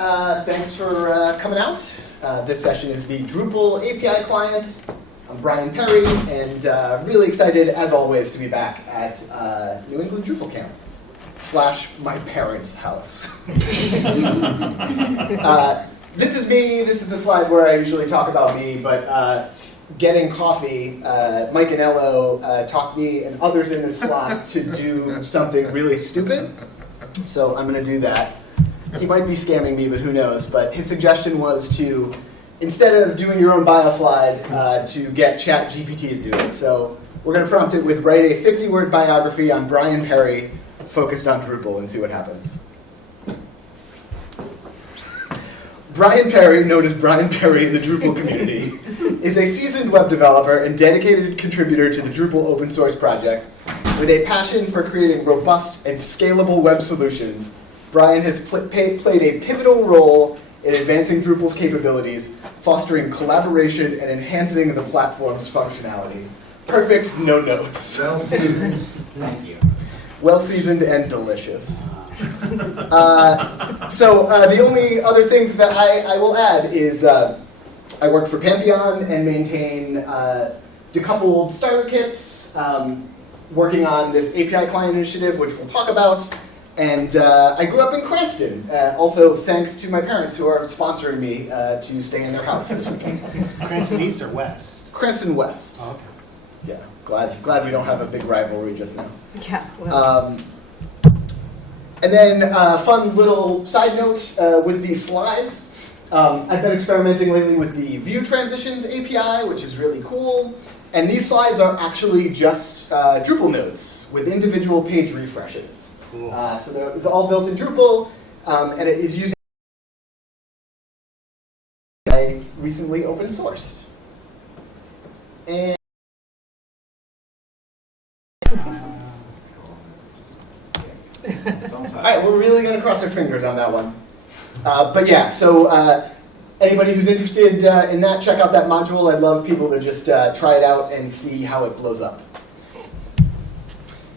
Thanks for coming out. This session is the Drupal API Client. I'm Brian Perry, and really excited, as always, to be back at New England Drupal Camp / my parents' house. This is me. This is the slide where I usually talk about me, but getting coffee, Mike and Ello talked me and others in this slot to do something really stupid. So I'm going to do that. He might be scamming me, but who knows. But his suggestion was to, instead of doing your own bio slide, to get ChatGPT to do it. So we're going to prompt it with write a 50-word biography on Brian Perry focused on Drupal and see what happens. Brian Perry, known as Brian Perry in the Drupal community, is a seasoned web developer and dedicated contributor to the Drupal open source project. With a passion for creating robust and scalable web solutions, Brian has played a pivotal role in advancing Drupal's capabilities, fostering collaboration, and enhancing the platform's functionality. Perfect, no notes. Well seasoned. Thank you. Well seasoned and delicious. So the only other things that I will add is I work for Pantheon and maintain decoupled starter kits, working on this API client initiative, which we'll talk about. And I grew up in Cranston, also thanks to my parents who are sponsoring me to stay in their house this weekend. Cranston East or West? Cranston West. Oh, okay. Yeah, glad we don't have a big rivalry just now. Yeah. Well. And then fun little side note with these slides. I've been experimenting lately with the View Transitions API, which is really cool. And these slides are actually just Drupal nodes with individual page refreshes. Cool. So it's all built in Drupal, and it is using I recently open sourced. And all right, we're really going to cross our fingers on that one. But yeah, so anybody who's interested in that, check out that module. I'd love people to just try it out and see how it blows up.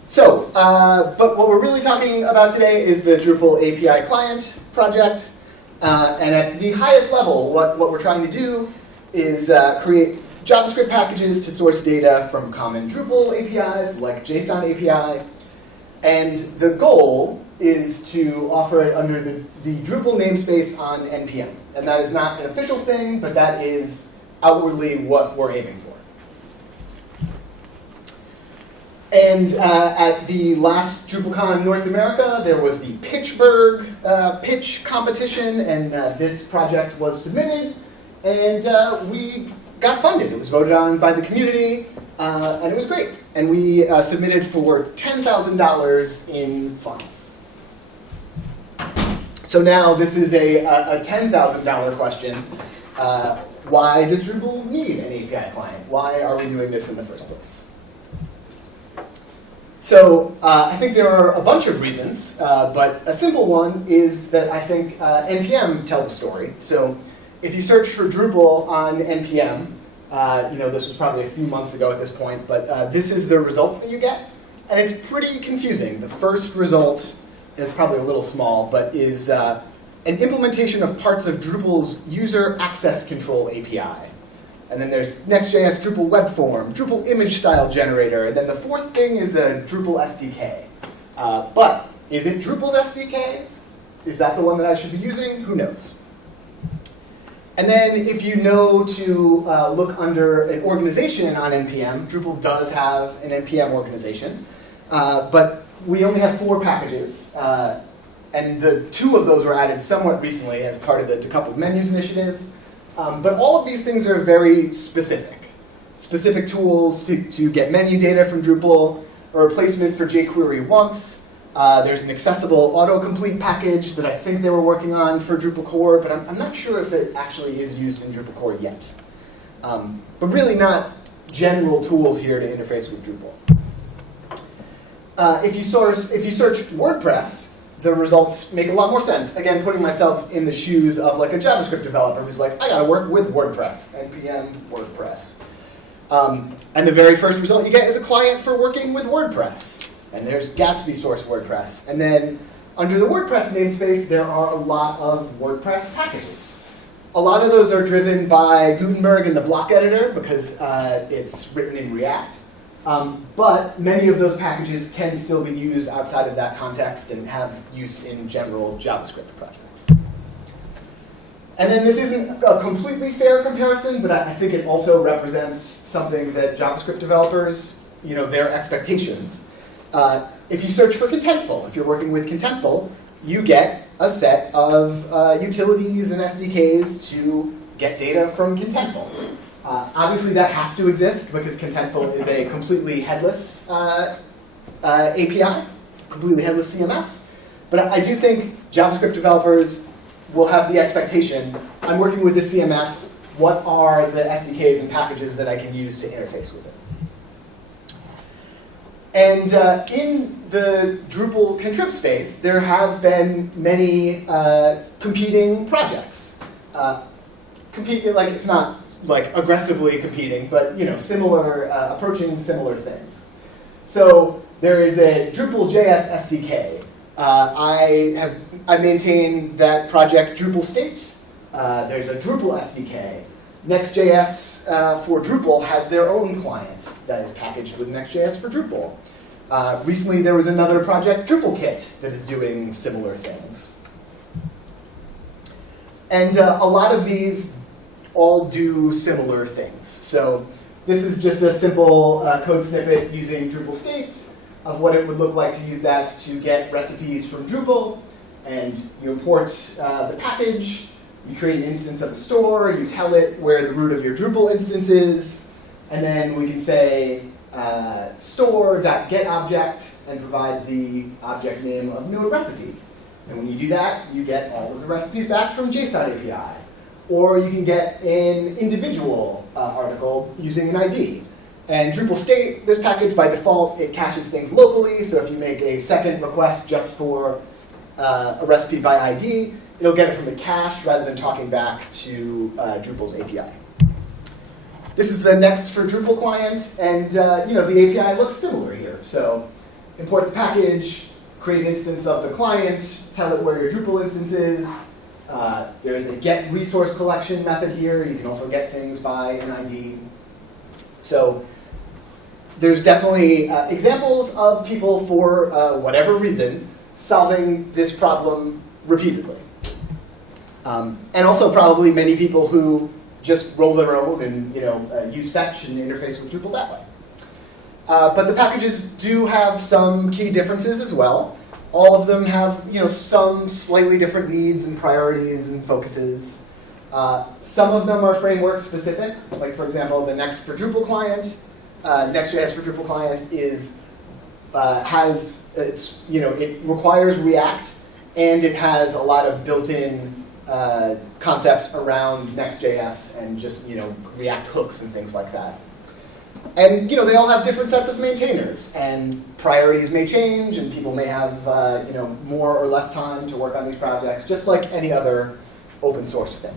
So, but what we're really talking about today is the Drupal API Client project. And at the highest level, what we're trying to do is create JavaScript packages to source data from common Drupal APIs, like JSON API. And the goal is to offer it under the Drupal namespace on NPM. And that is not an official thing, but that is outwardly what we're aiming for. And at the last DrupalCon North America, there was the Pitchburg pitch competition, and this project was submitted, and we got funded. It was voted on by the community, and it was great. And we submitted for $10,000 in funds. So now this is a $10,000 question. Why does Drupal need an API client? Why are we doing this in the first place? So I think there are a bunch of reasons, but a simple one is that I think NPM tells a story. So if you search for Drupal on NPM, this was probably a few months ago at this point, but this is the results that you get. And it's pretty confusing. The first result, and it's probably a little small, but is an implementation of parts of Drupal's user access control API. And then there's Next.js Drupal web form, Drupal image style generator, and then the fourth thing is a Drupal SDK. But is it Drupal's SDK? Is that the one that I should be using? Who knows? And then if you know to look under an organization on NPM, Drupal does have an NPM organization. But we only have 4 packages. And the 2 of those were added somewhat recently as part of the decoupled menus initiative. But all of these things are very specific. Specific tools to get menu data from Drupal, a replacement for jQuery once. There's an accessible autocomplete package that I think they were working on for Drupal core, but I'm not sure if it actually is used in Drupal core yet. But really not general tools here to interface with Drupal. If you search WordPress, the results make a lot more sense. Again, putting myself in the shoes of like a JavaScript developer who's like, I gotta work with WordPress, npm WordPress. And the very first result you get is a client for working with WordPress. And there's Gatsby source WordPress. And then under the WordPress namespace, there are a lot of WordPress packages. A lot of those are driven by Gutenberg and the block editor because it's written in React. But many of those packages can still be used outside of that context and have use in general JavaScript projects. And then this isn't a completely fair comparison, but I think it also represents something that JavaScript developers, their expectations. If you search for Contentful, if you're working with Contentful, you get a set of utilities and SDKs to get data from Contentful. Obviously, that has to exist because Contentful is a completely headless API, completely headless CMS. But I do think JavaScript developers will have the expectation, I'm working with the CMS, what are the SDKs and packages that I can use to interface with it? And in the Drupal contrib space, there have been many competing projects. It's not like aggressively competing, but similar, approaching similar things. So there is a Drupal.js SDK. I maintain that project Drupal State. There's a Drupal SDK. Next.js for Drupal has their own client that is packaged with Next.js for Drupal. Recently, there was another project, DrupalKit, that is doing similar things. And a lot of these all do similar things. So this is just a simple code snippet using Drupal State of what it would look like to use that to get recipes from Drupal. And you import the package, you create an instance of a store, you tell it where the root of your Drupal instance is, and then we can say store.getObject and provide the object name of new recipe. And when you do that, you get all of the recipes back from JSON API. Or you can get an individual article using an ID. And Drupal State, this package by default, it caches things locally. So if you make a second request just for a recipe by ID, it'll get it from the cache rather than talking back to Drupal's API. This is the next for Drupal client, and the API looks similar here. So import the package, create an instance of the client, tell it where your Drupal instance is. There's a get resource collection method here. You can also get things by an ID. So there's definitely examples of people, for whatever reason, solving this problem repeatedly. And also probably many people who just roll their own and use fetch and interface with Drupal that way. But the packages do have some key differences as well. All of them have some slightly different needs and priorities and focuses. Some of them are framework specific. Like for example, the Next for Drupal client, Next.js for Drupal client it requires React, and it has a lot of built-in concepts around Next.js and just React hooks and things like that. And they all have different sets of maintainers, and priorities may change, and people may have more or less time to work on these projects, just like any other open source thing.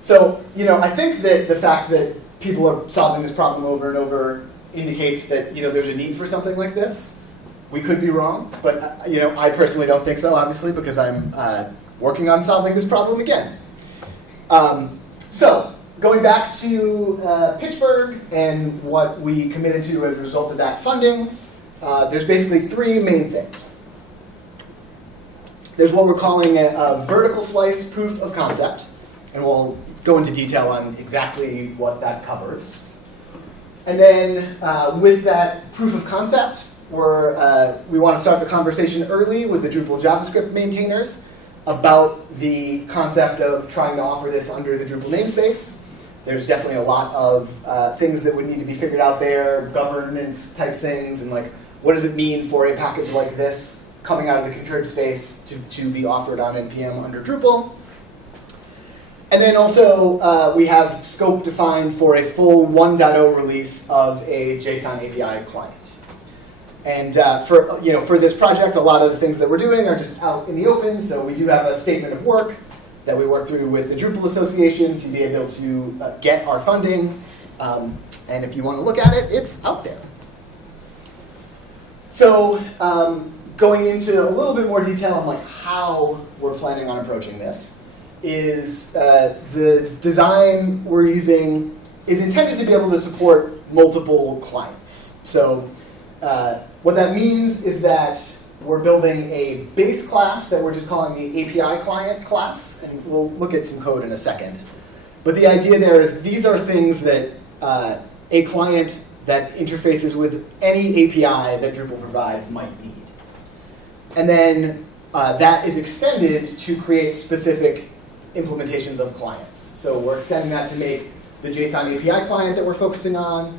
So I think that the fact that people are solving this problem over and over indicates that there's a need for something like this. We could be wrong, but I personally don't think so, obviously, because I'm working on solving this problem again. So going back to Pitchburg and what we committed to as a result of that funding, there's basically three main things. There's what we're calling a vertical slice proof of concept, and we'll go into detail on exactly what that covers. And then with that proof of concept, we want to start the conversation early with the Drupal JavaScript maintainers about the concept of trying to offer this under the Drupal namespace. There's definitely a lot of things that would need to be figured out there, governance type things, and like what does it mean for a package like this coming out of the contrib space to be offered on NPM under Drupal. And then also we have scope defined for a full 1.0 release of a JSON API client. And for this project, a lot of the things that we're doing are just out in the open. So we do have a statement of work that we work through with the Drupal Association to be able to get our funding. And if you want to look at it, it's out there. So going into a little bit more detail on like how we're planning on approaching this is the design we're using is intended to be able to support multiple clients. So what that means is that we're building a base class that we're just calling the API Client class, and we'll look at some code in a second. But the idea there is these are things that a client that interfaces with any API that Drupal provides might need. And then that is extended to create specific implementations of clients. So we're extending that to make the JSON API client that we're focusing on.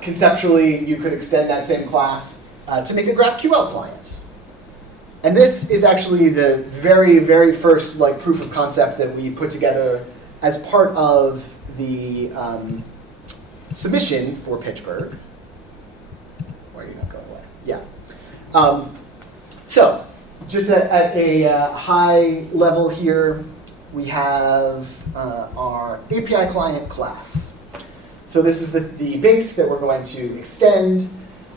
Conceptually, you could extend that same class to make a GraphQL client. And this is actually the very, very first like proof of concept that we put together as part of the submission for Pitchburg. Why are you not going away? Yeah. So just at a high level here, we have our API client class. So this is the base that we're going to extend.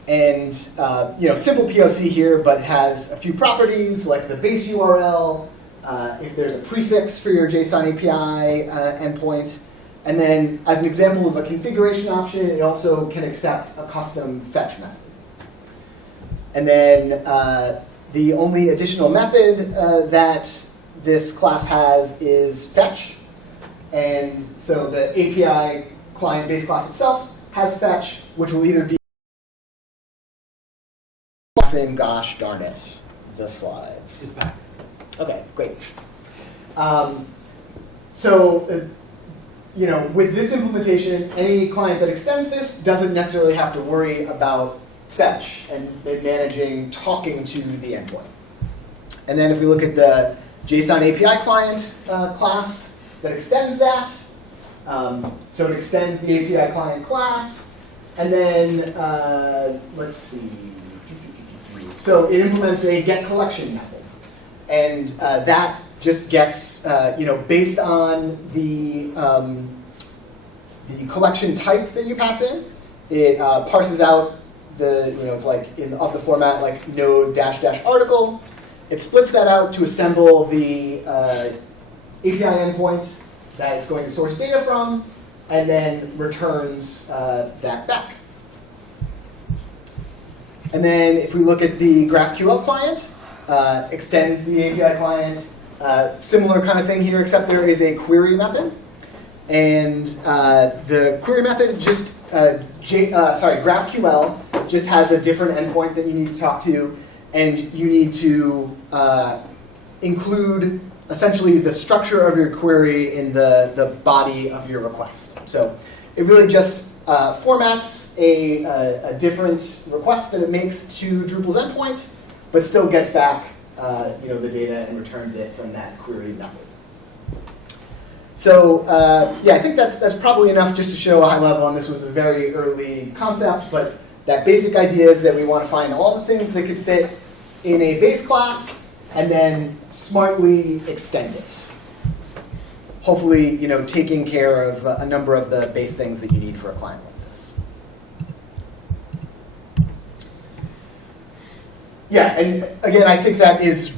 And simple POC here, but it has a few properties like the base URL, if there's a prefix for your JSON API endpoint. And then as an example of a configuration option, it also can accept a custom fetch method. And then the only additional method that this class has is fetch. And so the API client base class itself has fetch, which will either be gosh darn it, the slides. It's back. Okay, great. With this implementation, any client that extends this doesn't necessarily have to worry about fetch and managing talking to the endpoint. And then if we look at the JSON API client class that extends that, so it extends the API client class, and then let's see. So it implements a get collection method, and that just gets based on the collection type that you pass in. It parses out it's like of the format like node -- article. It splits that out to assemble the API endpoint that it's going to source data from, and then returns that back. And then if we look at the GraphQL client, extends the API client. Similar kind of thing here, except there is a query method. And the query method just, GraphQL just has a different endpoint that you need to talk to. And you need to include essentially the structure of your query in the body of your request. So it really just formats a different request that it makes to Drupal's endpoint, but still gets back the data and returns it from that query method. So I think that's probably enough just to show a high level, and this was a very early concept, but that basic idea is that we want to find all the things that could fit in a base class and then smartly extend it. Hopefully, taking care of a number of the base things that you need for a client like this. Yeah, and again, I think that is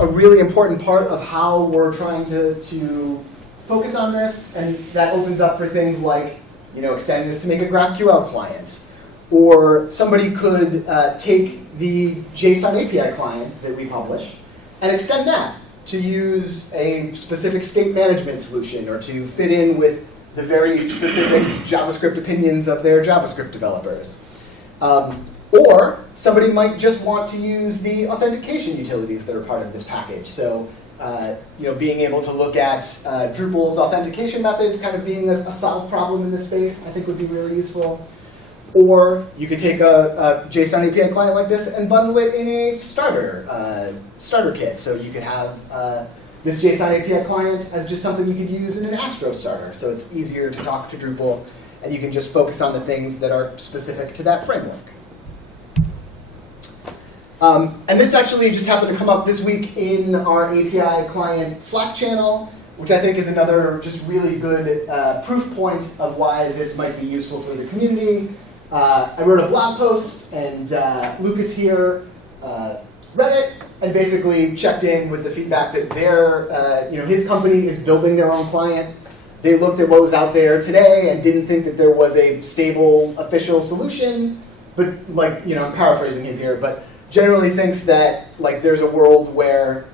a really important part of how we're trying to focus on this, and that opens up for things like, extend this to make a GraphQL client. Or somebody could take the JSON API client that we publish and extend that to use a specific state management solution or to fit in with the very specific JavaScript opinions of their JavaScript developers. Or somebody might just want to use the authentication utilities that are part of this package. So being able to look at Drupal's authentication methods kind of being a solved problem in this space, I think would be really useful. Or you could take a JSON API client like this and bundle it in a starter kit. So you could have this JSON API client as just something you could use in an Astro starter. So it's easier to talk to Drupal, and you can just focus on the things that are specific to that framework. And this actually just happened to come up this week in our API client Slack channel, which I think is another just really good proof point of why this might be useful for the community. I wrote a blog post, and Lucas here read it and basically checked in with the feedback that his company is building their own client. They looked at what was out there today and didn't think that there was a stable official solution, but I'm paraphrasing him here, but generally thinks that there's a world where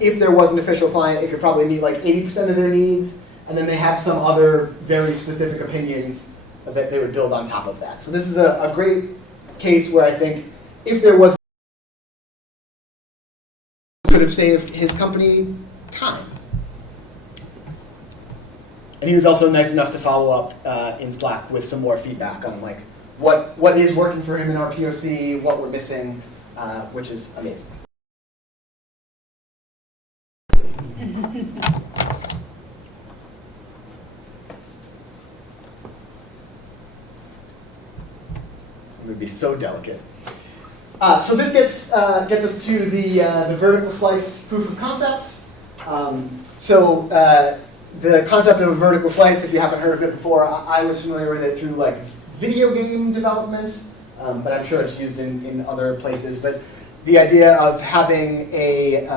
if there was an official client, it could probably meet 80% of their needs, and then they have some other very specific opinions that they would build on top of that. So this is a great case where I think if there was, could have saved his company time. And he was also nice enough to follow up in Slack with some more feedback on what is working for him in our POC, what we're missing, which is amazing. I'm going to be so delicate. So this gets us to the vertical slice proof of concept. The concept of a vertical slice, if you haven't heard of it before, I was familiar with it through video game development, but I'm sure it's used in other places. But the idea of having a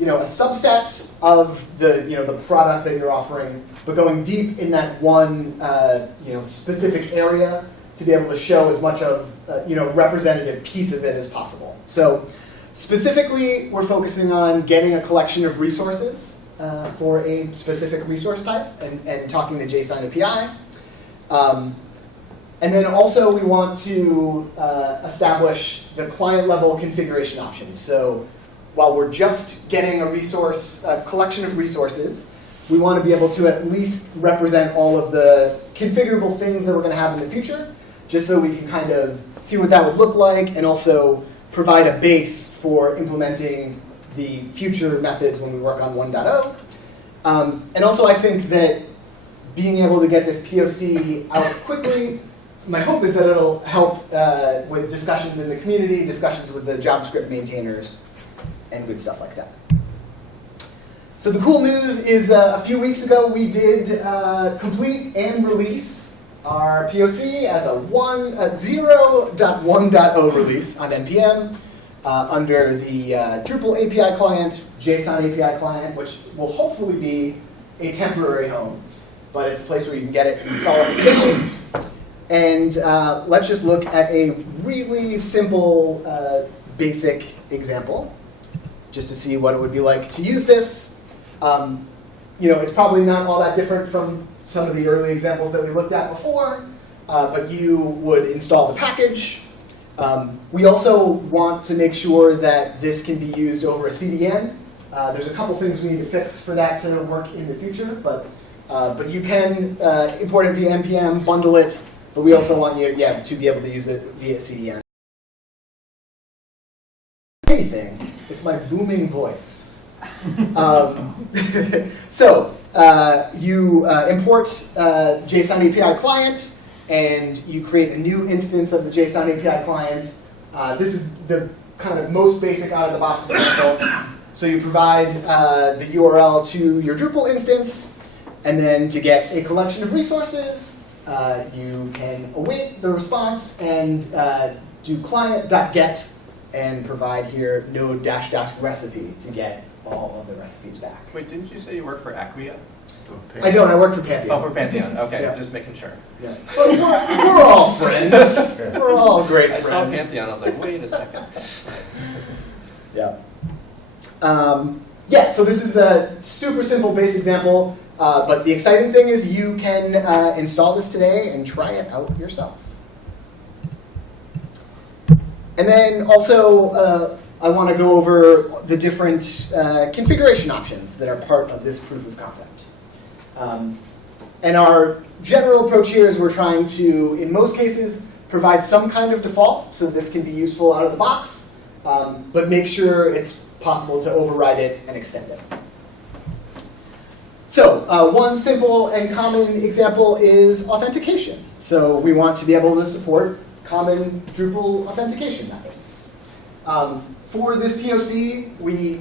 subset of the product that you're offering, but going deep in that one specific area to be able to show as much of representative piece of it as possible. So specifically, we're focusing on getting a collection of resources for a specific resource type and talking to JSON API. And then also we want to establish the client level configuration options. So while we're just getting a collection of resources, we want to be able to at least represent all of the configurable things that we're going to have in the future, just so we can kind of see what that would look like and also provide a base for implementing the future methods when we work on 1.0. And also I think that being able to get this POC out quickly, my hope is that it'll help with discussions in the community, discussions with the JavaScript maintainers, and good stuff like that. So the cool news is a few weeks ago we did complete and release our POC as a 0.1.0 release on NPM under the Drupal API Client, JSON API Client, which will hopefully be a temporary home, but it's a place where you can get it and install it today. And let's just look at a really simple, basic example, just to see what it would be like to use this. It's probably not all that different from some of the early examples that we looked at before, but you would install the package. We also want to make sure that this can be used over a CDN. There's a couple things we need to fix for that to work in the future, but you can import it via NPM, bundle it, but we also want you to be able to use it via CDN. Anything, it's my booming voice. So you import JSON API client, and you create a new instance of the JSON API client. This is the kind of most basic out-of-the-box example. So you provide the URL to your Drupal instance, and then to get a collection of resources, you can await the response and do client.get and provide here node -- recipe to get all of the recipes back. Wait, didn't you say you work for Acquia? I don't. I work for Pantheon. Oh, for Pantheon. Okay, Yeah. just making sure. Yeah. But we're all friends. We're all great I friends. saw Pantheon. I was like, wait a second. Yeah. So this is a super simple base example, but the exciting thing is you can install this today and try it out yourself. And then also, I want to go over the different configuration options that are part of this proof of concept. And our general approach here is we're trying to, in most cases, provide some kind of default, so this can be useful out of the box, but make sure it's possible to override it and extend it. So one simple and common example is authentication. So we want to be able to support common Drupal authentication methods. For this POC, we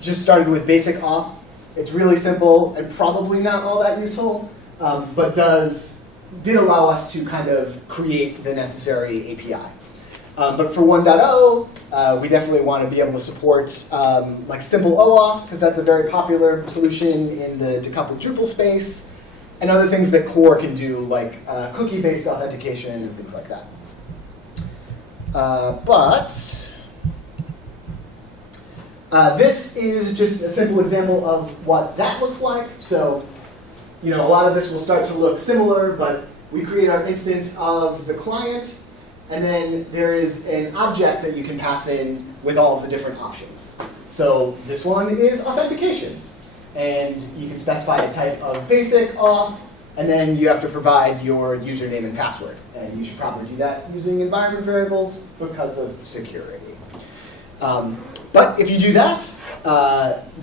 just started with basic auth. It's really simple and probably not all that useful, but did allow us to kind of create the necessary API. But for 1.0, we definitely want to be able to support like simple OAuth, because that's a very popular solution in the decoupled Drupal space, and other things that core can do, like cookie-based authentication and things like that. This is just a simple example of what that looks like. So, a lot of this will start to look similar, but we create our instance of the client, and then there is an object that you can pass in with all of the different options. So this one is authentication, and you can specify a type of basic auth, and then you have to provide your username and password. And you should probably do that using environment variables because of security. But if you do that,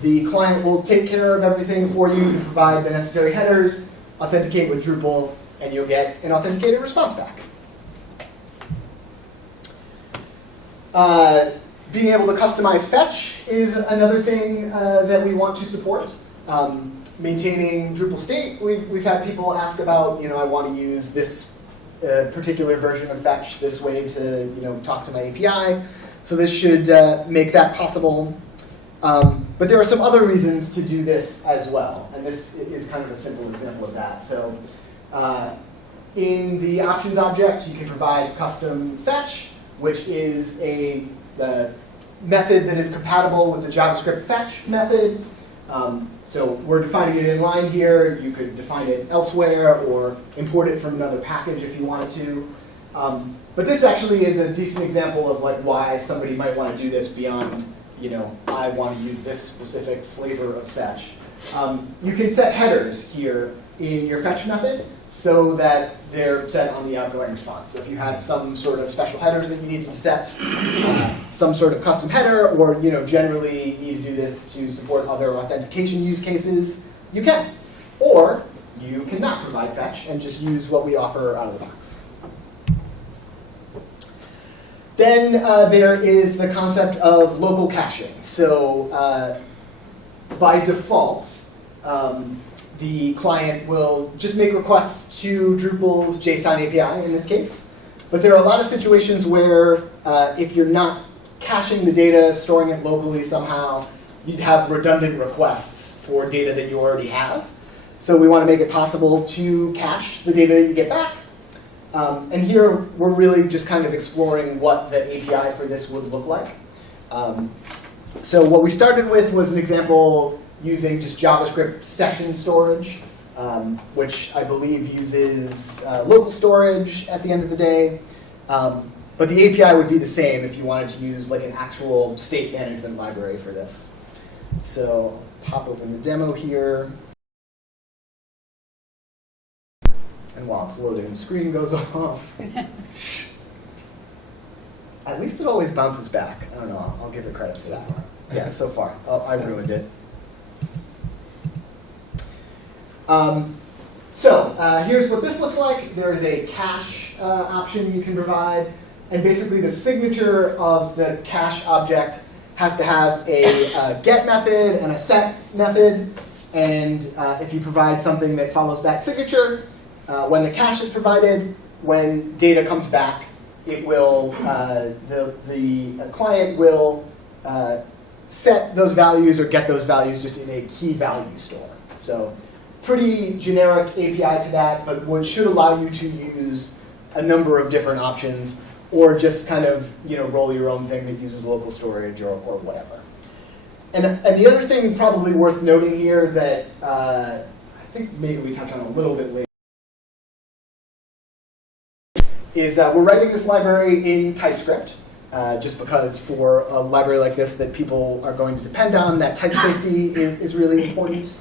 the client will take care of everything for you and provide the necessary headers, authenticate with Drupal, and you'll get an authenticated response back. Being able to customize fetch is another thing that we want to support. Maintaining Drupal state, we've had people ask about, I want to use this particular version of fetch this way to talk to my API. So this should make that possible. But there are some other reasons to do this as well. And this is kind of a simple example of that. So in the options object, you can provide custom fetch, which is the method that is compatible with the JavaScript fetch method. So we're defining it in line here. You could define it elsewhere or import it from another package if you wanted to. But this actually is a decent example of why somebody might want to do this beyond, I want to use this specific flavor of fetch. You can set headers here in your fetch method so that they're set on the outgoing response. So if you had some sort of special headers that you needed to set, some sort of custom header, or generally need to do this to support other authentication use cases, you can. Or you cannot provide fetch and just use what we offer out of the box. Then there is the concept of local caching. So by default, the client will just make requests to Drupal's JSON API in this case. But there are a lot of situations where if you're not caching the data, storing it locally somehow, you'd have redundant requests for data that you already have. So we want to make it possible to cache the data that you get back. And here, we're really just kind of exploring what the API for this would look like. So what we started with was an example using just JavaScript session storage, which I believe uses local storage at the end of the day. But the API would be the same if you wanted to use an actual state management library for this. So I'll pop open the demo here. And while it's loading, the screen goes off. At least it always bounces back. I don't know. I'll give it credit for that. Yeah, so far. Oh, I ruined it. Here's what this looks like. There is a cache option you can provide. And basically, the signature of the cache object has to have a get method and a set method. And if you provide something that follows that signature, when the cache is provided, when data comes back, it will the client will set those values or get those values just in a key value store. So pretty generic API to that, but should allow you to use a number of different options, or just kind of roll your own thing that uses local storage or whatever. And the other thing probably worth noting here that I think maybe we touch on a little bit later is that we're writing this library in TypeScript, just because for a library like this that people are going to depend on, that type safety is really important.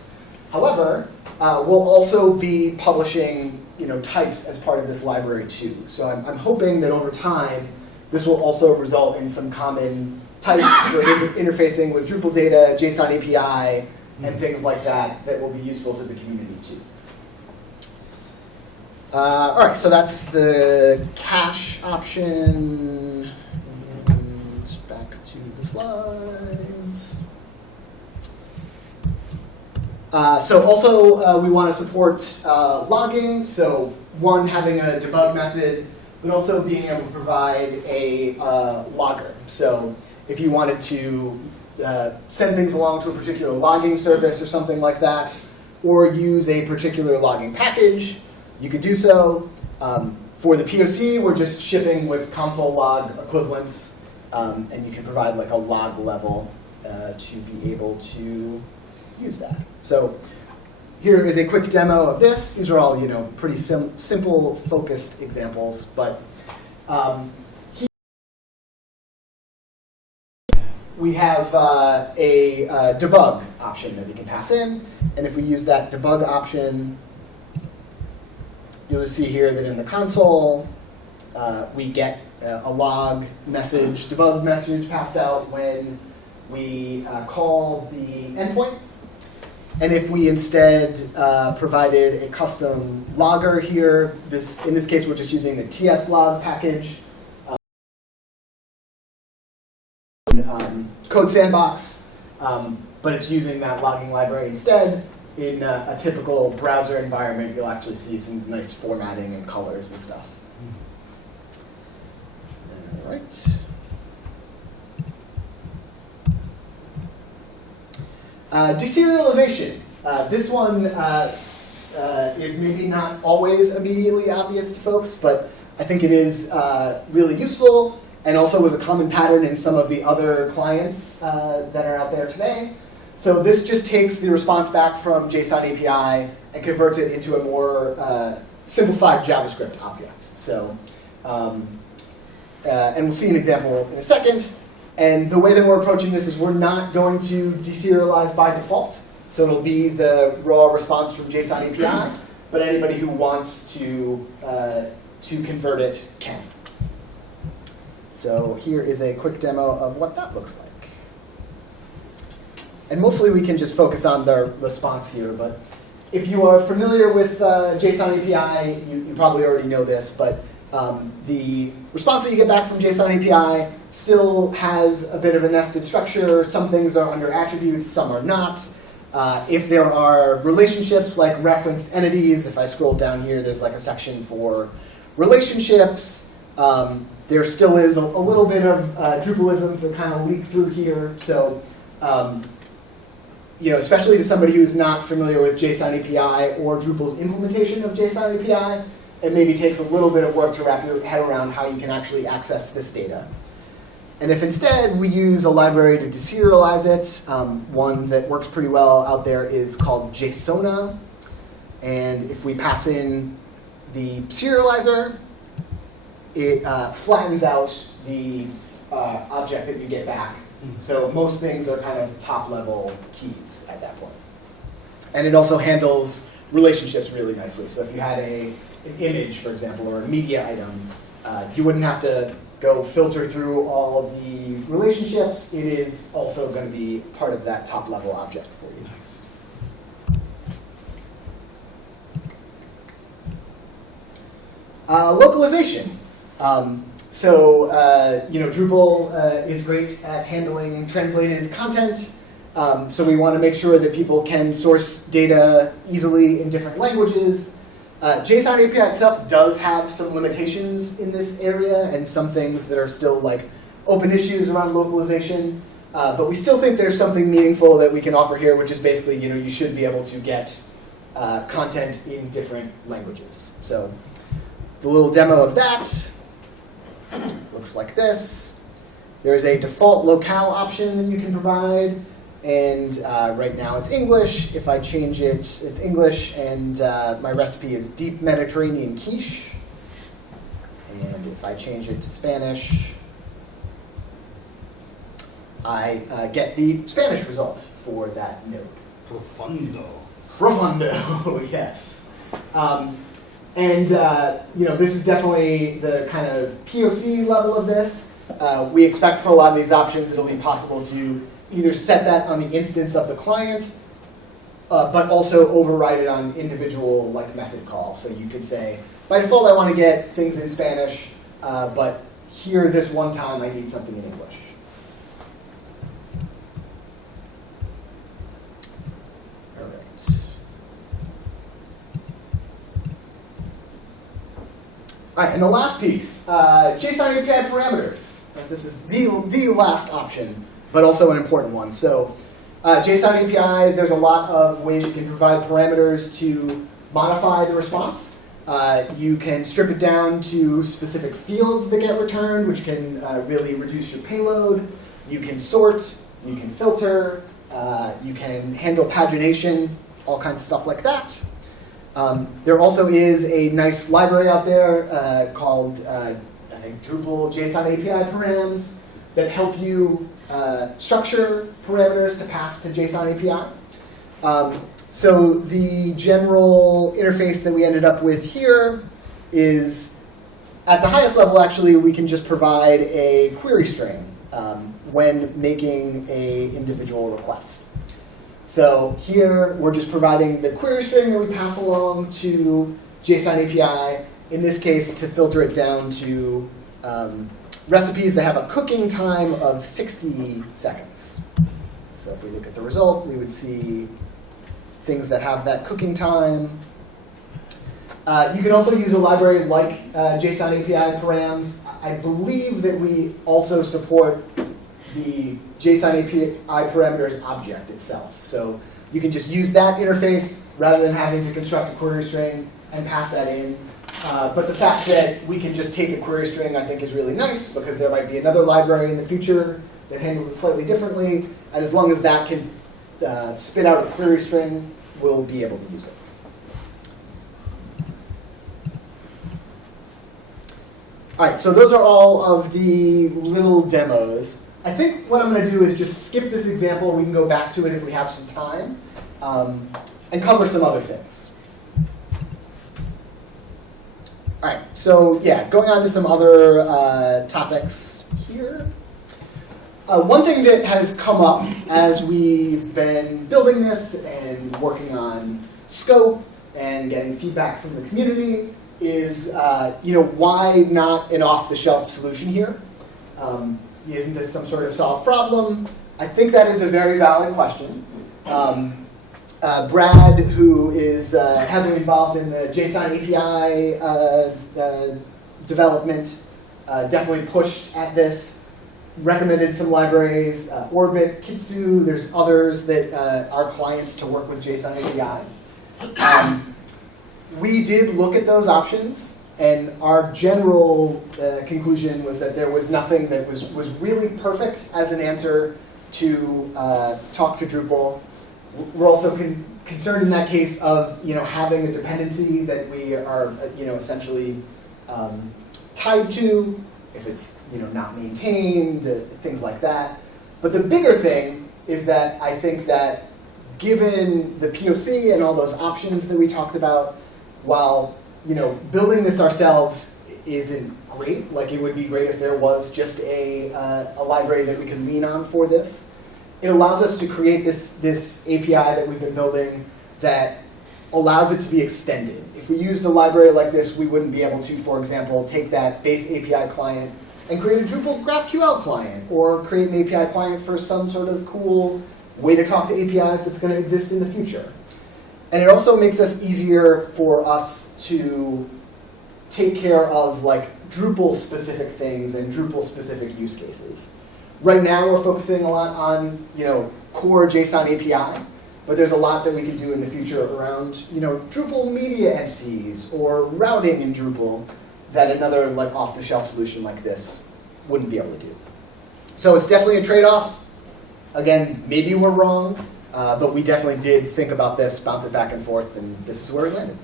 However, we'll also be publishing types as part of this library too. So I'm hoping that over time, this will also result in some common types for interfacing with Drupal data, JSON API, and things like that that will be useful to the community too. All right, so that's the cache option. And back to the slides. So also we want to support logging. So one, having a debug method but also being able to provide a logger. So if you wanted to send things along to a particular logging service or something like that, or use a particular logging package, you could do so. For the POC, we're just shipping with console log equivalents, and you can provide like a log level to be able to use that. So here is a quick demo of this. These are all, pretty simple, focused examples, but here we have a debug option that we can pass in, and if we use that debug option, you'll see here that in the console, we get a log message, debug message passed out when we call the endpoint. And if we instead provided a custom logger here, in this case we're just using the tslog package, code sandbox, but it's using that logging library instead. In a typical browser environment, you'll actually see some nice formatting and colors and stuff. All right. Deserialization. This one is maybe not always immediately obvious to folks, but I think it is really useful, and also was a common pattern in some of the other clients that are out there today. So this just takes the response back from JSON API and converts it into a more simplified JavaScript object. So, and we'll see an example in a second. And the way that we're approaching this is we're not going to deserialize by default. So it'll be the raw response from JSON API, but anybody who wants to convert it can. So here is a quick demo of what that looks like. And mostly we can just focus on the response here, but if you are familiar with JSON API, you probably already know this, but the response that you get back from JSON API still has a bit of a nested structure. Some things are under attributes, some are not. If there are relationships like referenced entities, if I scroll down here, there's like a section for relationships. There still is a little bit of Drupalisms that kind of leak through here. So, especially to somebody who's not familiar with JSON API or Drupal's implementation of JSON API, it maybe takes a little bit of work to wrap your head around how you can actually access this data. And if instead we use a library to deserialize it, one that works pretty well out there is called JSONA. And if we pass in the serializer, it flattens out the object that you get back. So most things are kind of top-level keys at that point. And it also handles relationships really nicely. So if you had an image, for example, or a media item, you wouldn't have to go filter through all of the relationships. It is also going to be part of that top-level object for you. Localization. Drupal is great at handling translated content. So we want to make sure that people can source data easily in different languages. JSON API itself does have some limitations in this area and some things that are still like open issues around localization. But we still think there's something meaningful that we can offer here, which is basically, you should be able to get content in different languages. So the little demo of that looks like this. There's a default locale option that you can provide. And right now it's English. If I change it, it's English, and my recipe is deep Mediterranean quiche. And if I change it to Spanish, I get the Spanish result for that node. Profundo. Profundo, yes. This is definitely the kind of POC level of this. We expect for a lot of these options it'll be possible to either set that on the instance of the client, but also override it on individual method calls. So you could say, by default I want to get things in Spanish, but here this one time I need something in English. All right. All right, and the last piece, JSON API parameters. This is the last option, but also an important one. So JSON API, there's a lot of ways you can provide parameters to modify the response. You can strip it down to specific fields that get returned, which can really reduce your payload. You can sort, you can filter, you can handle pagination, all kinds of stuff like that. There also is a nice library out there called, I think, Drupal JSON API params that help you structure parameters to pass to JSON API. So the general interface that we ended up with here is, at the highest level, actually, we can just provide a query string when making an individual request. So here, we're just providing the query string that we pass along to JSON API, in this case, to filter it down to recipes that have a cooking time of 60 seconds. So if we look at the result, we would see things that have that cooking time. You can also use a library like JSON API params. I believe that we also support the JSON API parameters object itself. So you can just use that interface rather than having to construct a query string and pass that in. But the fact that we can just take a query string, I think, is really nice, because there might be another library in the future that handles it slightly differently. And as long as that can spit out a query string, we'll be able to use it. All right, so those are all of the little demos. I think what I'm going to do is just skip this example. We can go back to it if we have some time, and cover some other things. All right, so yeah, going on to some other topics here. One thing that has come up as we've been building this and working on scope and getting feedback from the community is, why not an off-the-shelf solution here? Isn't this some sort of solved problem? I think that is a very valid question. Brad, who is heavily involved in the JSON API development, definitely pushed at this, recommended some libraries, Orbit, Kitsu, there's others that are clients to work with JSON API. We did look at those options, and our general conclusion was that there was nothing that was really perfect as an answer to talk to Drupal. We're also concerned in that case of having a dependency that we are essentially tied to, if it's not maintained, things like that. But the bigger thing is that I think that given the POC and all those options that we talked about, while building this ourselves isn't great, like it would be great if there was just a library that we could lean on for this, it allows us to create this API that we've been building that allows it to be extended. If we used a library like this, we wouldn't be able to, for example, take that base API client and create a Drupal GraphQL client, or create an API client for some sort of cool way to talk to APIs that's going to exist in the future. And it also makes us easier for us to take care of Drupal-specific things and Drupal-specific use cases. Right now, we're focusing a lot on core JSON API, but there's a lot that we could do in the future around Drupal media entities or routing in Drupal that another off-the-shelf solution like this wouldn't be able to do. So it's definitely a trade-off. Again, maybe we're wrong. But we definitely did think about this, bounce it back and forth, and this is where we landed.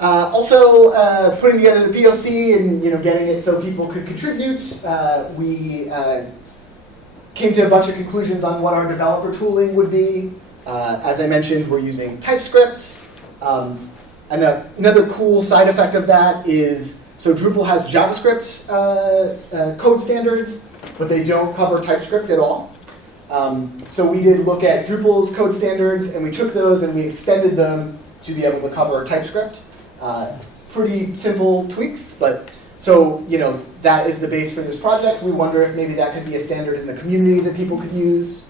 Also, putting together the POC and getting it so people could contribute, we came to a bunch of conclusions on what our developer tooling would be. As I mentioned, we're using TypeScript. Another cool side effect of that is, so Drupal has JavaScript code standards, but they don't cover TypeScript at all. So we did look at Drupal's code standards, and we took those and we extended them to be able to cover TypeScript. Pretty simple tweaks, but so that is the base for this project. We wonder if maybe that could be a standard in the community that people could use.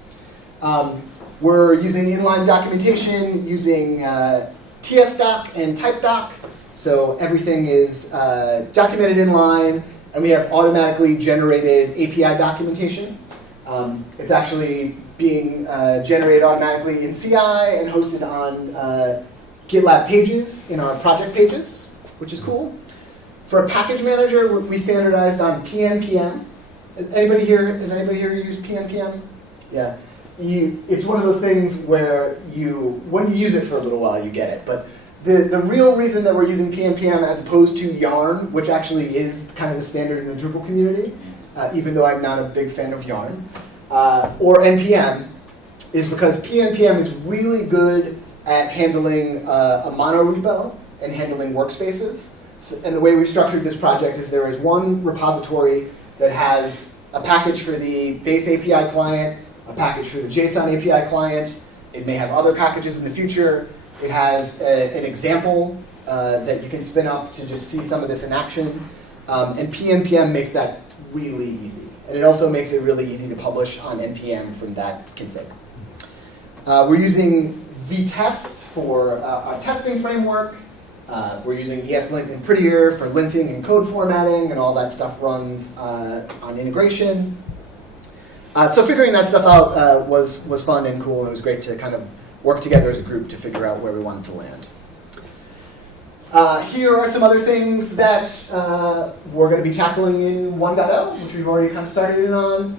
We're using inline documentation, using TSDoc and TypeDoc. So everything is documented in line, and we have automatically generated API documentation. It's actually being generated automatically in CI and hosted on GitLab pages in our project pages, which is cool. For a package manager, we standardized on PNPM. Has anybody here used PNPM? Yeah. It's one of those things where when you use it for a little while, you get it. But the real reason that we're using PNPM as opposed to Yarn, which actually is kind of the standard in the Drupal community, even though I'm not a big fan of Yarn, or NPM, is because PNPM is really good at handling a monorepo and handling workspaces. So, and the way we structured this project is there is one repository that has a package for the base API client, a package for the JSON API client. It may have other packages in the future. It has an example that you can spin up to just see some of this in action. And PNPM makes that really easy. And it also makes it really easy to publish on NPM from that config. We're using vtest for our testing framework. We're using ESLint and Prettier for linting and code formatting, and all that stuff runs on integration. So figuring that stuff out was fun and cool, and it was great to kind of work together as a group to figure out where we wanted to land. Here are some other things that we're going to be tackling in 1.0, which we've already kind of started in on.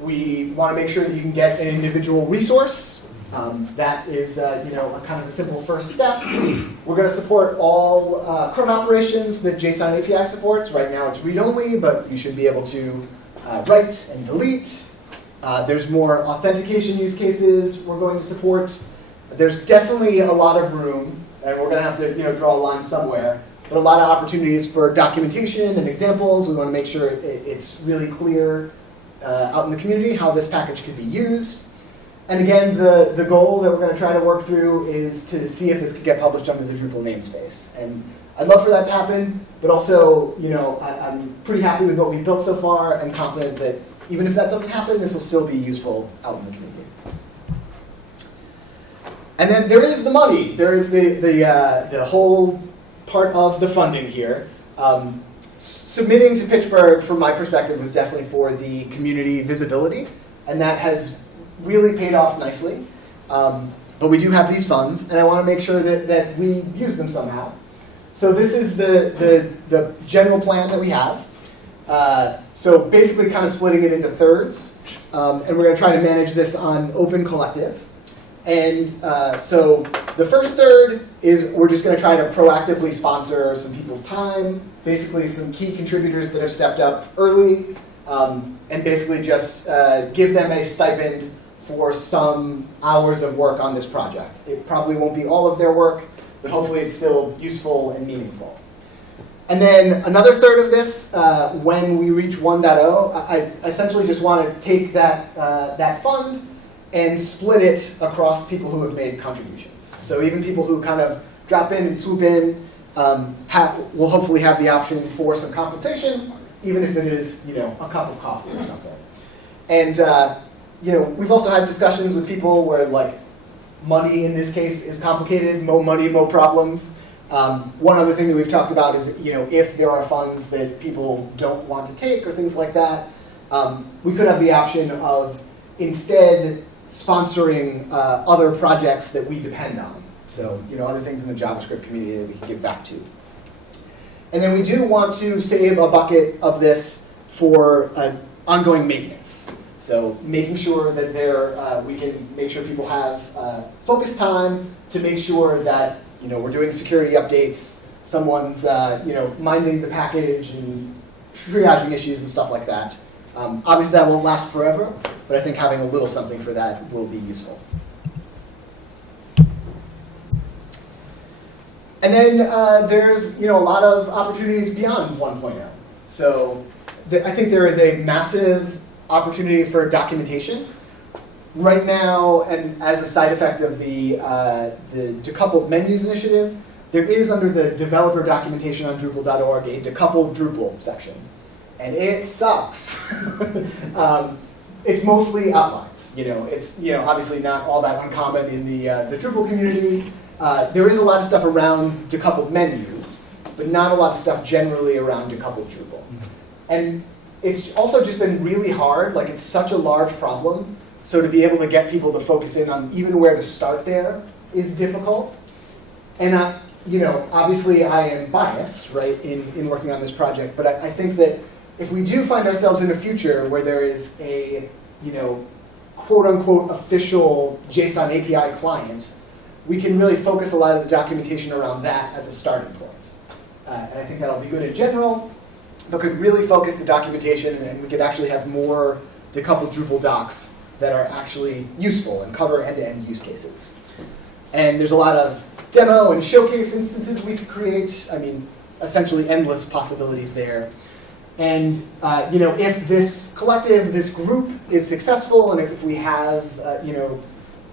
We want to make sure that you can get an individual resource. That is a kind of a simple first step. We're going to support all cron operations that JSON API supports. Right now it's read-only, but you should be able to write and delete. There's more authentication use cases we're going to support. There's definitely a lot of room, and we're going to have to draw a line somewhere, but a lot of opportunities for documentation and examples. We want to make sure it's really clear out in the community how this package could be used. And again, the goal that we're going to try to work through is to see if this could get published under the Drupal namespace. And I'd love for that to happen, but also, I'm pretty happy with what we've built so far and confident that even if that doesn't happen, this will still be useful out in the community. And then there is the money. There is the whole part of the funding here. Submitting to Pitchburg, from my perspective, was definitely for the community visibility, and that has really paid off nicely. But we do have these funds, and I want to make sure that we use them somehow. So this is the general plan that we have. So basically kind of splitting it into thirds. And we're going to try to manage this on Open Collective. And so the first third is we're just going to try to proactively sponsor some people's time, basically some key contributors that have stepped up early, and basically just give them a stipend for some hours of work on this project. It probably won't be all of their work, but hopefully it's still useful and meaningful. And then another third of this, when we reach 1.0, I essentially just want to take that fund and split it across people who have made contributions. So even people who kind of drop in and swoop in will hopefully have the option for some compensation, even if it is a cup of coffee or something. And we've also had discussions with people where money in this case is complicated. Mo money, mo problems. One other thing that we've talked about is if there are funds that people don't want to take or things like that, we could have the option of instead sponsoring other projects that we depend on. So other things in the JavaScript community that we can give back to. And then we do want to save a bucket of this for ongoing maintenance. So making sure that we can make sure people have focus time to make sure that we're doing security updates, someone's minding the package and triaging issues and stuff like that. Obviously that won't last forever, but I think having a little something for that will be useful. And then there's a lot of opportunities beyond 1.0. So I think there is a massive opportunity for documentation. Right now, and as a side effect of the decoupled menus initiative, there is under the developer documentation on Drupal.org a decoupled Drupal section. And it sucks. It's mostly outlines. It's obviously not all that uncommon in the Drupal community. there is a lot of stuff around decoupled menus, but not a lot of stuff generally around decoupled Drupal. And it's also just been really hard. Like, it's such a large problem. So to be able to get people to focus in on even where to start there is difficult. And obviously I am biased, right, in working on this project. But I think that if we do find ourselves in a future where there is a, quote unquote official JSON API client, we can really focus a lot of the documentation around that as a starting point. And I think that'll be good in general, but could really focus the documentation, and we could actually have more decoupled Drupal docs that are actually useful and cover end-to-end use cases. And there's a lot of demo and showcase instances we could create. I mean, essentially endless possibilities there. And if this collective, this group is successful, and if we have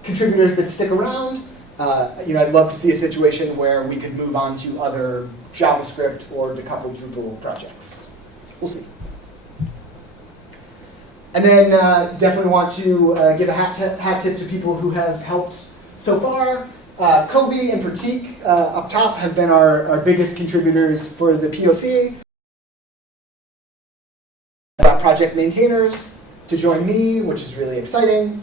contributors that stick around, I'd love to see a situation where we could move on to other JavaScript or decoupled Drupal projects. We'll see. And then definitely want to give a hat tip to people who have helped so far. Kobe and Pratik up top have been our biggest contributors for the POC. Project maintainers to join me, which is really exciting.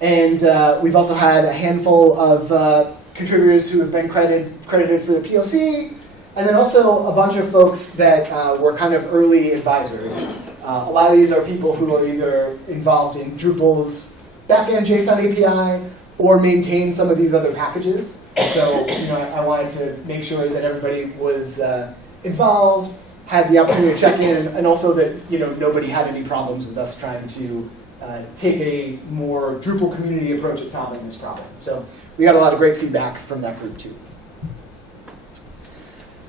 And we've also had a handful of contributors who have been credited for the POC, and then also a bunch of folks that were kind of early advisors. A lot of these are people who are either involved in Drupal's backend JSON API or maintain some of these other packages. So I wanted to make sure that everybody was involved, had the opportunity to check in, and also that nobody had any problems with us trying to take a more Drupal community approach at solving this problem. So we got a lot of great feedback from that group too.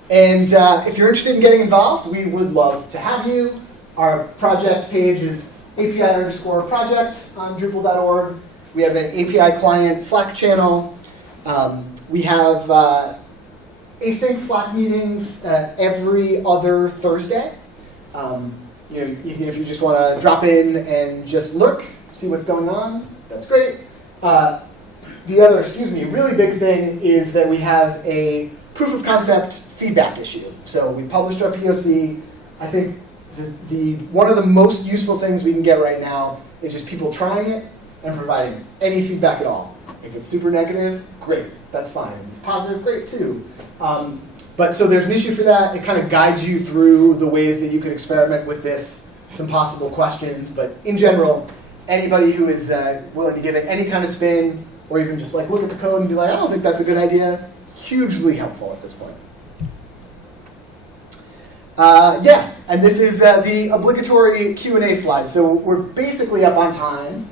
And if you're interested in getting involved, we would love to have you. Our project page is API_project on Drupal.org. We have an API client Slack channel. We have async Slack meetings every other Thursday. Even if you just want to drop in and just look, see what's going on, that's great. The other, really big thing is that we have a proof of concept feedback issue. So we published our POC. I think one of the most useful things we can get right now is just people trying it and providing any feedback at all. If it's super negative, great, that's fine. If it's positive, great too. But so there's an issue for that. It kind of guides you through the ways that you could experiment with this, some possible questions. But in general, anybody who is willing to give it any kind of spin, or even just look at the code and be like, I don't think that's a good idea, hugely helpful at this point. And this is the obligatory Q&A slide. So we're basically up on time.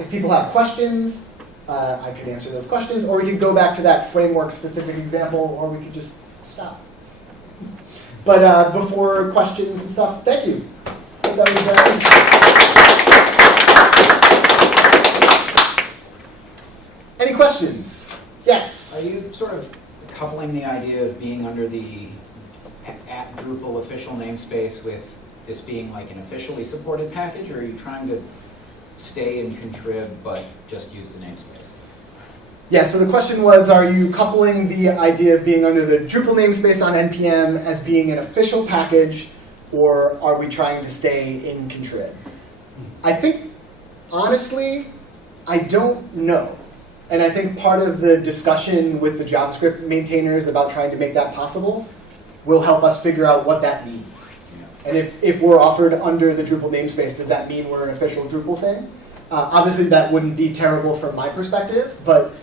If people have questions, I could answer those questions, or we could go back to that framework-specific example, or we could just stop. But before questions and stuff, thank you. That was, any questions? Yes? Are you sort of coupling the idea of being under the @Drupal official namespace with this being like an officially supported package, or are you trying to stay in contrib but just use the namespace? Yeah, so the question was, are you coupling the idea of being under the Drupal namespace on NPM as being an official package, or are we trying to stay in contrib? I think, honestly, I don't know. And I think part of the discussion with the JavaScript maintainers about trying to make that possible will help us figure out what that means. And if we're offered under the Drupal namespace, does that mean we're an official Drupal thing? Obviously, that wouldn't be terrible from my perspective, but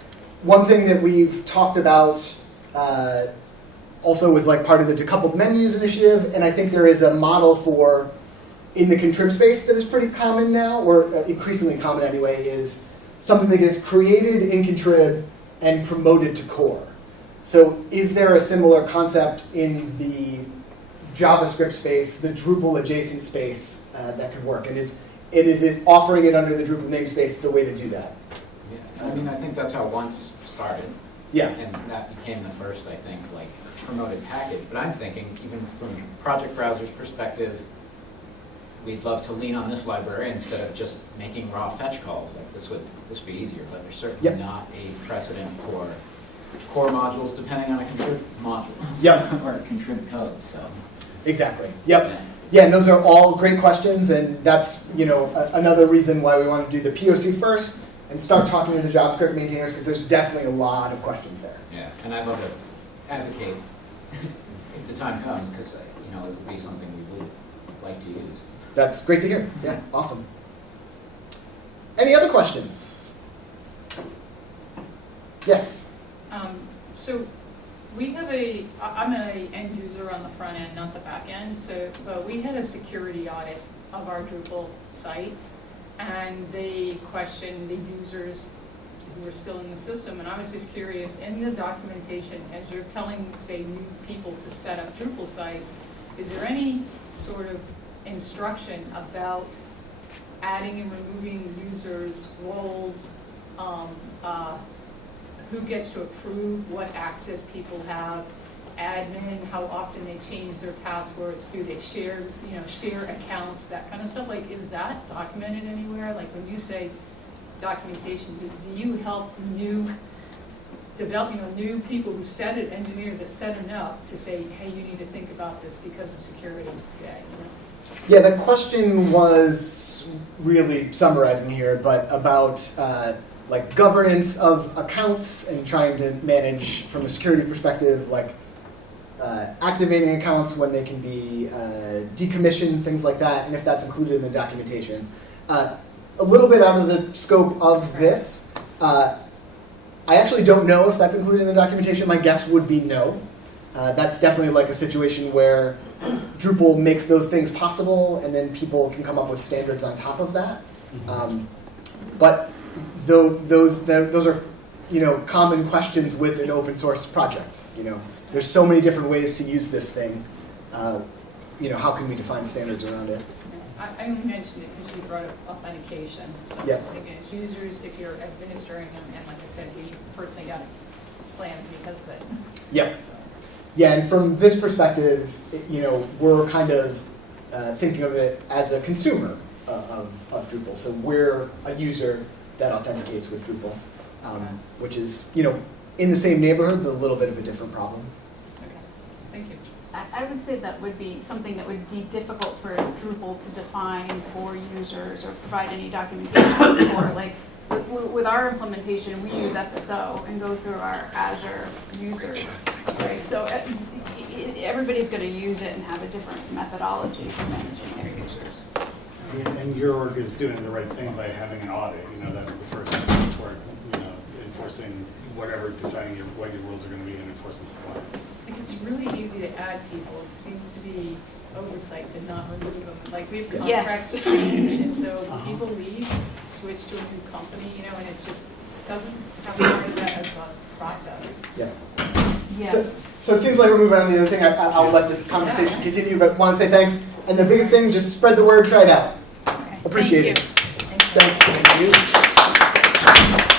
one thing that we've talked about also with part of the decoupled menus initiative, and I think there is a model for in the contrib space that is pretty common now, or increasingly common anyway, is something that is created in contrib and promoted to core. So is there a similar concept in the JavaScript space, the Drupal adjacent space that could work? And is it offering it under the Drupal namespace the way to do that? Yeah, I mean, I think that's how once started. Yeah. And that became the first, I think, promoted package. But I'm thinking, even from project browser's perspective, we'd love to lean on this library instead of just making raw fetch calls. This would be easier, but there's certainly not a precedent for core modules depending on a contrib module. Yep. Or a contrib code, so. Exactly. Yep. Yeah, and those are all great questions, and that's another reason why we want to do the POC first and start talking to the JavaScript maintainers, because there's definitely a lot of questions there. Yeah, and I'd love to advocate if the time comes, because it would be something we would like to use. That's great to hear. Yeah, awesome. Any other questions? Yes. So we have I'm an end user on the front end, not the back end. So we had a security audit of our Drupal site, and they questioned the users who were still in the system. And I was just curious, in the documentation, as you're telling, say, new people to set up Drupal sites, is there any sort of instruction about adding and removing users' roles, who gets to approve what access people have, admin, how often they change their passwords, do they share accounts, that kind of stuff? Like, is that documented anywhere? Like, when you say documentation, do you help new people who set it, engineers that set it up, to say, hey, you need to think about this because of security today? Yeah, the question was really summarizing here, but about like governance of accounts and trying to manage from a security perspective, like activating accounts when they can be decommissioned, things like that, and if that's included in the documentation. A little bit out of the scope of this. I actually don't know if that's included in the documentation. My guess would be no. That's definitely like a situation where Drupal makes those things possible, and then people can come up with standards on top of that. But those are common questions with an open source project. There's so many different ways to use this thing. How can we define standards around it? I only mentioned it because you brought up authentication. So I'm just thinking, as users, if you're administering them, and like I said, you personally got slammed because of it. Yep. So. Yeah, and from this perspective, we're kind of thinking of it as a consumer of Drupal. So we're a user that authenticates with Drupal, which is, in the same neighborhood, but a little bit of a different problem. Okay, thank you. I would say that would be something that would be difficult for Drupal to define for users or provide any documentation for. Like with our implementation, we use SSO and go through our Azure users, right? So everybody's going to use it and have a different methodology for managing their users. And your org is doing the right thing by having an audit. That's the first step toward enforcing deciding what your rules are going to be and enforcing compliance. It's really easy to add people. It seems to be oversight to not remove them. Like, we have contracts Yes. change, and so people leave, switch to a new company, and it's just doesn't have part of that as a process. Yeah. Yeah. So it seems like we're moving on to the other thing. I'll let this conversation continue, but want to say thanks. And the biggest thing, just spread the word, try it out. Okay. Appreciate Thank it. you. Thanks. Thank you.